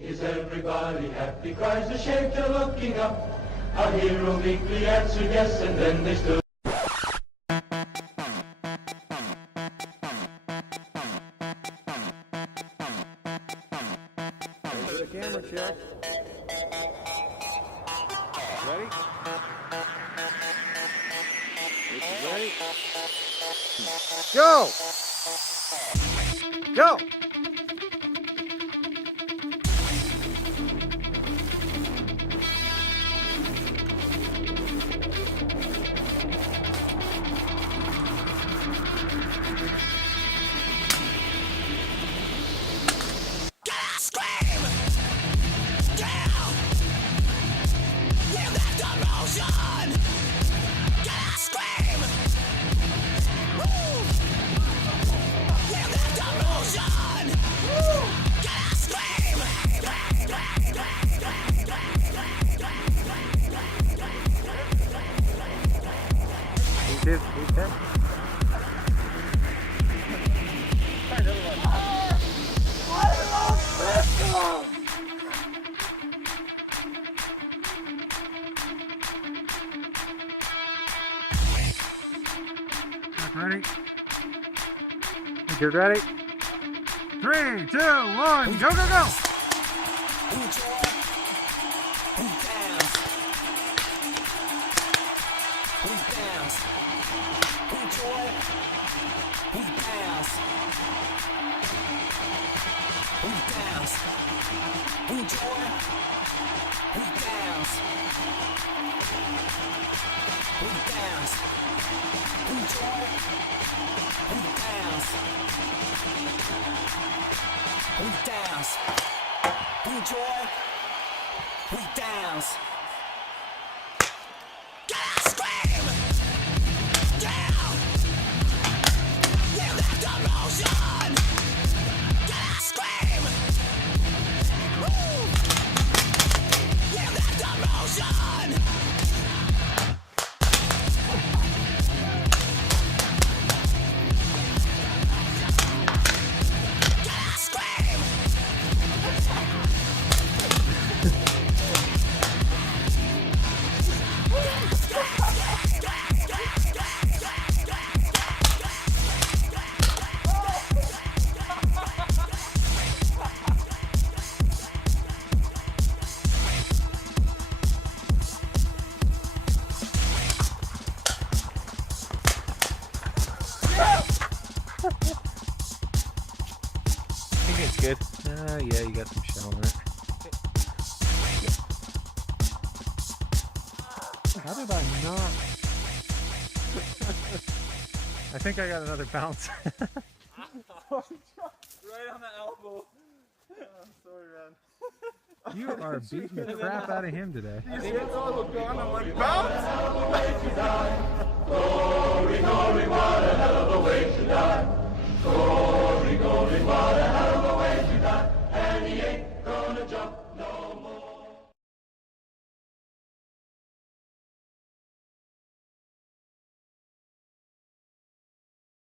Is everybody happy? Cries the shaker looking up. Our hero meekly answered yes, and then they stood. There's the camera check. Ready? Ready? Go! Go! Ready? Get ready. 3, 2, 1, go, go, go! I think it's good. Yeah, you got some shell in it. How did I not? I think I got another bounce. Right on the elbow. I'm sorry, man. You are beating the crap out of him today. You see it's all gone. I'm like, bounce! Glory, glory, what a hell of a way to die. Glory, glory, what a hell of a way to die. And he ain't gonna jump.